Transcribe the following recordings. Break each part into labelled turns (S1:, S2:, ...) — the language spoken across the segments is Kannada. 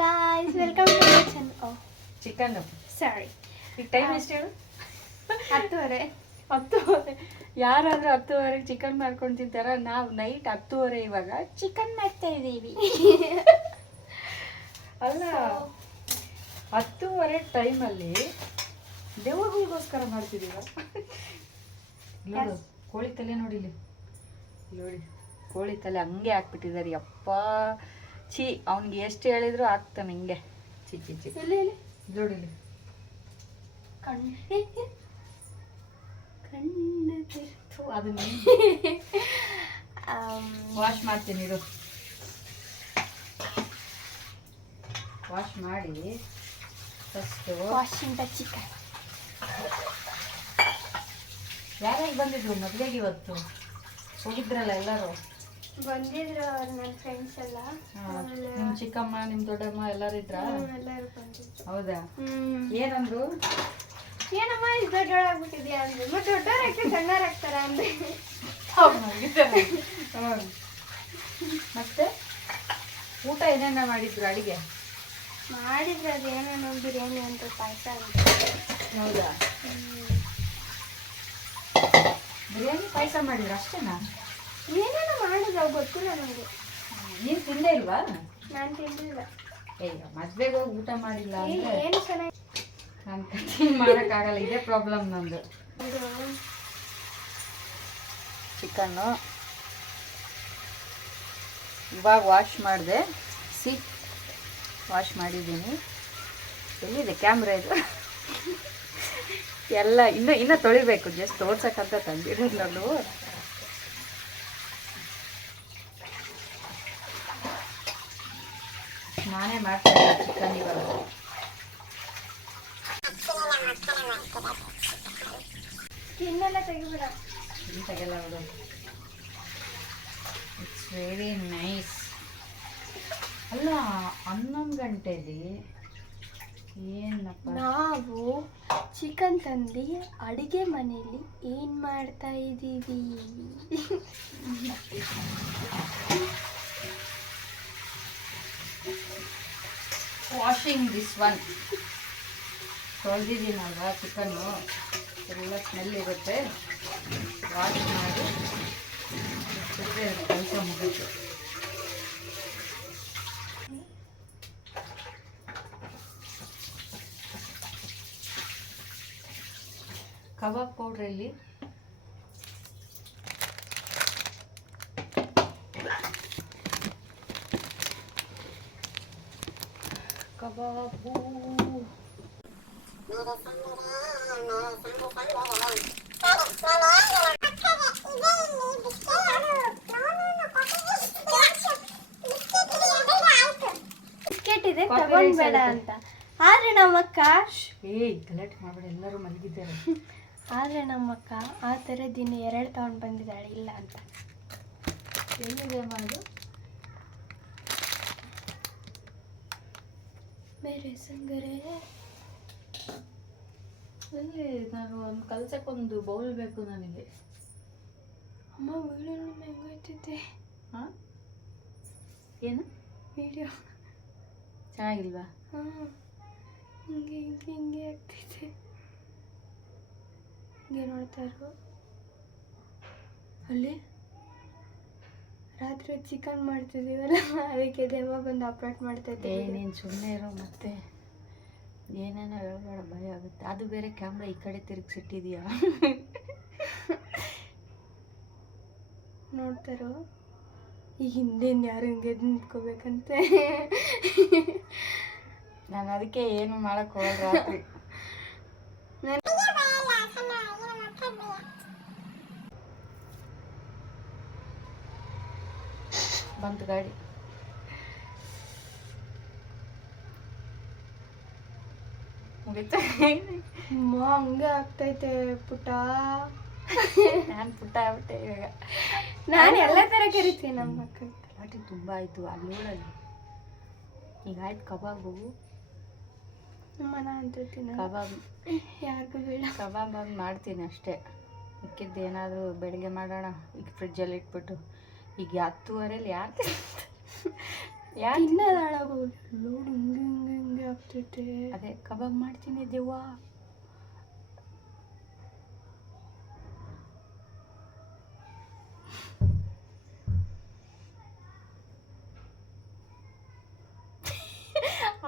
S1: Guys welcome to my channel
S2: chicken
S1: ಸಾರಿ
S2: ಈಗ ಟೈಮ್ ಎಷ್ಟು ಹೇಳು?
S1: ಹತ್ತುವರೆ.
S2: ಹತ್ತುವರೆ. ಯಾರಾದರೂ ಹತ್ತುವರೆಗೆ ಚಿಕನ್ ಮಾಡ್ಕೊಂಡು ತಿಂತಾರ ನಾವು ನೈಟ್ ಹತ್ತುವರೆ ಇವಾಗ ಚಿಕನ್ ಮಾಡ್ತಾ ಇದ್ದೀವಿ. ಅಲ್ಲ ಹತ್ತುವರೆ ಟೈಮಲ್ಲಿ ದೆವ್ವಗಳಿಗೋಸ್ಕರ ಮಾಡ್ತಿದ್ದೀವ ನೋಡು. ಕೋಳಿ ತಲೆ ನೋಡಿ ಇಲ್ಲಿ ನೋಡಿ ಕೋಳಿ ತಲೆ ಹಂಗೆ ಹಾಕ್ಬಿಟ್ಟಿದ್ದಾರೆ. ಯಪ್ಪ ಛೀ ಅವ್ನಿಗೆ ಎಷ್ಟು ಹೇಳಿದ್ರು ಆಗ್ತಾನೆ ಹಿಂಗೆ ಚಿ ಚಿ ಚಿ.
S1: ಎಲ್ಲಿ ಎಲ್ಲಿ?
S2: ನೋಡಿಲಿ
S1: ಕಣ್ಣು.
S2: ಅದನ್ನ ವಾಶ್ ಮಾಡ್ತೀನಿ ಇದು ವಾಶ್ ಮಾಡಿ ಫಸ್ಟು
S1: ವಾಷಿಂಗ್ ಟಚ್ ಚಿಕನ್
S2: ಯಾರ್ಯಾರು ಬಂದಿದ್ರು ಮದುವೆಗೆ ಇವತ್ತು? ಹೋಗಿದ್ರಲ್ಲ ಎಲ್ಲರೂ?
S1: ಬಂದಿದ್ರು ಅವ್ರು ನನ್ನ ಫ್ರೆಂಡ್ಸ್ ಎಲ್ಲ ಆಮೇಲೆ
S2: ಚಿಕ್ಕಮ್ಮ ನಿಮ್ಮ ದೊಡ್ಡಮ್ಮ ಎಲ್ಲರೂ ಇದ್ರಾ?
S1: ಎಲ್ಲರೂ ಬಂದಿದ್ರು.
S2: ಹೌದಾ? ಏನಂದ್ರು?
S1: ಏನಮ್ಮ ಇದು ದೊಡ್ಡವಳಾಗ್ಬಿಟ್ಟಿದ್ಯಾ ಅಂದ್ರೆ. ಮತ್ತೆ ದೊಡ್ಡವರಾಗ್ತಾರೆ ಸಣ್ಣವರಾಗ್ತಾರ ಅಂದ್ರೆ.
S2: ಮತ್ತೆ? ಊಟ ಏನೇನ ಮಾಡಿದ್ರು ಅಡಿಗೆ?
S1: ಮಾಡಿದ್ರೆ ಅದೇನೇನೋ ಬಿರಿಯಾನಿ ಅಂತ ಪಾಯಸ
S2: ಹೌದಾ. ಬಿರಿಯಾನಿ ಪಾಯಸ ಮಾಡಿದ್ರು ಅಷ್ಟೇನಾ?
S1: ಏನೇನೋ ಮಾಡಿದ್ರು ಅವು ಗೊತ್ತಿಲ್ಲ ನನಗೆ.
S2: ನೀನು ತಿಂದೇ ಇಲ್ವಾ?
S1: ನಾನು ತಿಂದಿಲ್ಲ.
S2: ಏಯ್ ಮದ್ವೆಗೆ ಹೋಗಿ ಊಟ ಮಾಡಿಲ್ಲ ಅಂದ್ರೆ
S1: ಏನು ಚೆನ್ನಾಗಿ
S2: ನಾನು ಮಾಡೋಕ್ಕಾಗಲ್ಲ ಇದೇ ಪ್ರಾಬ್ಲಮ್ ನಂದು. ಚಿಕನ್ನು ಇವಾಗ ವಾಶ್ ಮಾಡಿದೆ. ಸಿ ವಾಶ್ ಮಾಡಿದ್ದೀನಿ. ಎಲ್ಲಿದೆ ಕ್ಯಾಮ್ರಾ ಇದು? ಎಲ್ಲ ಇನ್ನೂ ಇನ್ನೂ ತೊಳಿಬೇಕು ಜಸ್ಟ್ ತೋರ್ಸಕ್ಕಂತ ತಂದಿರೋದು ನಾನು ನಾನೇ ಮಾಡ್ತೀನಿ ಚಿಕನ್ ಇವಾಗ.
S1: ತೆಗಿಬಿಡ.
S2: ತೆಗೆಲ್ಲ ಬಿಡು. ಇಟ್ಸ್ ವೆರಿ ನೈಸ್ ಅಲ್ಲ ಹನ್ನೊಂದು ಗಂಟೆಲಿ ಏನಪ್ಪ?
S1: ನಾವು ಚಿಕನ್ ತಂದು ಅಡಿಗೆ ಮನೆಯಲ್ಲಿ ಏನು ಮಾಡ್ತಾ ಇದ್ದೀವಿ?
S2: ವಾಷಿಂಗ್ ದಿಸ್ ಒನ್ ತೊಳೆದಿದ್ದೀನಲ್ವ ಚಿಕನ್ನು ಎಲ್ಲ ಸ್ಮೆಲ್ ಇರುತ್ತೆ. ವಾಶ್ ಮಾಡಿ ಬಿಟ್ಟರೆ ಕೆಲಸ ಮುಗಿತು. ಕಬಾಬ್ ಪೌಡ್ರಲ್ಲಿ
S1: ಬಿಸ್ಕೆಟ್ ಇದೆ ತಗೊಂಡ್ಬೇಡ. ಅಂತ. ಆದ್ರೆ ನಮ್ಮಕ್ಕ
S2: ಏಯ್ ಗಲಾಟೆ ಮಾಡಬೇಡ ಎಲ್ಲರೂ ಮಲಗಿದ್ದಾರೆ.
S1: ಆದ್ರೆ ನಮ್ಮಕ್ಕ ಆ ಥರ ದಿನ ಎರಡು ತಗೊಂಡು ಬಂದಿದ್ದಾಳೆ ಇಲ್ಲ ಅಂತ.
S2: ಎಲ್ಲಿದೆ ಮಾಡೋದು
S1: ಸಂಗರೇ
S2: ಅಲ್ಲಿ ನಾನು ಒಂದು ಕಲ್ಸಕ್ಕೊಂದು ಬೌಲ್ ಬೇಕು ನನಗೆ?
S1: ಅಮ್ಮ ವಿಡಿಯೋ ಹೆಂಗಾಯ್ತಿದೆ
S2: ಹಾಂ? ಏನು?
S1: ವೀಡಿಯೋ.
S2: ಚೆನ್ನಾಗಿಲ್ವಾ?
S1: ಹಾಂ ಹಿಂಗೆ ಹಿಂಗೆ ಹಿಂಗೆ ಆಗ್ತಿದೆ. ಹಿಂಗೆ ನೋಡ್ತಾ ಇರು. ಅಲ್ಲಿ? ರಾತ್ರಿ ಚಿಕನ್ ಮಾಡ್ತಿದ್ದೀವಲ್ಲ ಅದಕ್ಕೆ ದೇವ ಬಂದು
S2: ಅಪ್ರಾಟ್
S1: ಮಾಡ್ತೈತೆ
S2: ನೀನು ಸುಮ್ಮನೆ ಇರೋ ಮತ್ತೆ. ಏನೇನೋ ಹೇಳ್ಬೇಡ ಭಯ ಆಗುತ್ತೆ. ಅದು ಬೇರೆ ಕ್ಯಾಮ್ರಾ ಈ ಕಡೆ ತಿರುಗಿಸಿಟ್ಟಿದೀಯಾ?
S1: ನೋಡ್ತಾರೋ? ಈಗ ಹಿಂದೇನು ಯಾರು ಹಿಂಗೆ ನಿಂತ್ಕೋಬೇಕಂತೆ?
S2: ನಾನು ಅದಕ್ಕೆ ಏನು ಮಾಡೋಕ್ಕೆ ಹೋಗ್ರಿ ರಾತ್ರಿ. ಬಂತು ಗಾಡಿ. ಮುಗಿತು?
S1: ಹಂಗೆ ಆಗ್ತೈತೆ ಪುಟ.
S2: ನಾನು ಪುಟ್ಟ ಆಗ್ಬಿಟ್ಟೆ ಇವಾಗ.
S1: ನಾನು ಎಲ್ಲ ಥರ ಕರಿತೀನಿ ನಮ್ಮ ಮಕ್ಕಳು
S2: ಗಲಾಟೆ ತುಂಬ ಆಯಿತು ಅಲ್ಲೂರಲ್ಲಿ ಈಗ ಆಯ್ತು ಕಬಾಬು.
S1: ನಮ್ಮನ ಅಂತಿರ್ತೀನಿ
S2: ಕಬಾಬ್.
S1: ಯಾರಿಗೂ ಬೇಡ
S2: ಕಬಾಬ್ ಮಾಡ್ತೀನಿ ಅಷ್ಟೇ. ಮಿಕ್ಕಿದ್ದು ಏನಾದರೂ ಬೆಳಿಗ್ಗೆ ಮಾಡೋಣ. ಈಗ ಫ್ರಿಜ್ಜಲ್ಲಿ ಇಟ್ಬಿಟ್ಟು. ಈಗ ಹತ್ತುವರೆಲಿ ಯಾರು ಯಾಕೆ?
S1: ತಿನ್ನೋದು ಹಾಳಾಗೋದು. ನೋಡು ಹಿಂಗೆ ಹಿಂಗೆ ಹಿಂಗೆ ಆಗ್ತೈತೆ.
S2: ಅದೇ ಕಬಾಬ್ ಮಾಡ್ತೀನಿ ದೇವ್ವ.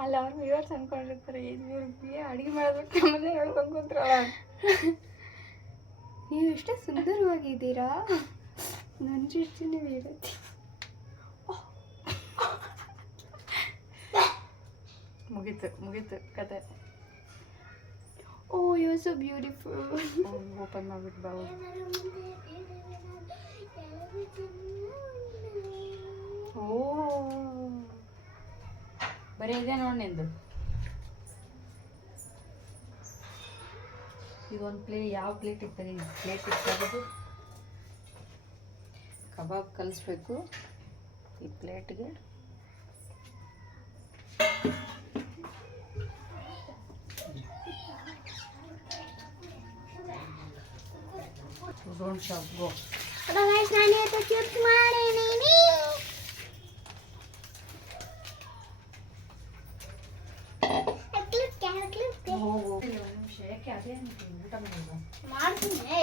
S2: ಅಲ್ಲ ಅವ್ರು ವ್ಯೂವರ್ಸ್ ಅನ್ಕೊಂಡಿರ್ತಾರೆ ಇದು ಇವ್ರಿಗೆ ಅಡುಗೆ ಮಾಡೋದಕ್ಕೆ ನಮ್ಮದೇ ಹೇಳ್ಕೊಂಡು ಕೂತ್ರಲ್ಲ?
S1: ನೀವು ಎಷ್ಟೇ ಸುಂದರವಾಗಿದ್ದೀರಾ? ನನ್ನ ಜೊತೆ ಇರುತ್ತೆ
S2: ಮುಗೀತು ಮುಗೀತು ಕತೆ
S1: oh you so beautiful
S2: open ಮಾಡ್ಬಿಟ್ಟು ಬಾವು ಓ ಬರೀ ಇದೆ ನೋಡಿ ನಿಂದು ಒಂದು ಪ್ಲೇ ಯಾವ ಪ್ಲೇಟ್ ಇರ್ತದೆ ಪ್ಲೇಟ್ ಇಟ್ಟಾಗೋದು ಕಬಾಬ್ ಕಲಿಸ್ಬೇಕು ಈ ಪ್ಲೇಟ್ಗೆ ಡೋಂಟ್ ಶಾಪ್ ಗೋ
S1: ನಾನು ಇವತ್ತು ಚಿಪ್ಸ್ ಮಾಡಿದ್ದೀನಿ
S2: ಹೋಗು ಒಂದು ನಿಮಿಷ ಯಾಕೆ ಅದೇ ಊಟ ಮಾಡಿಲ್ಲ
S1: ಮಾಡ್ತೀನಿ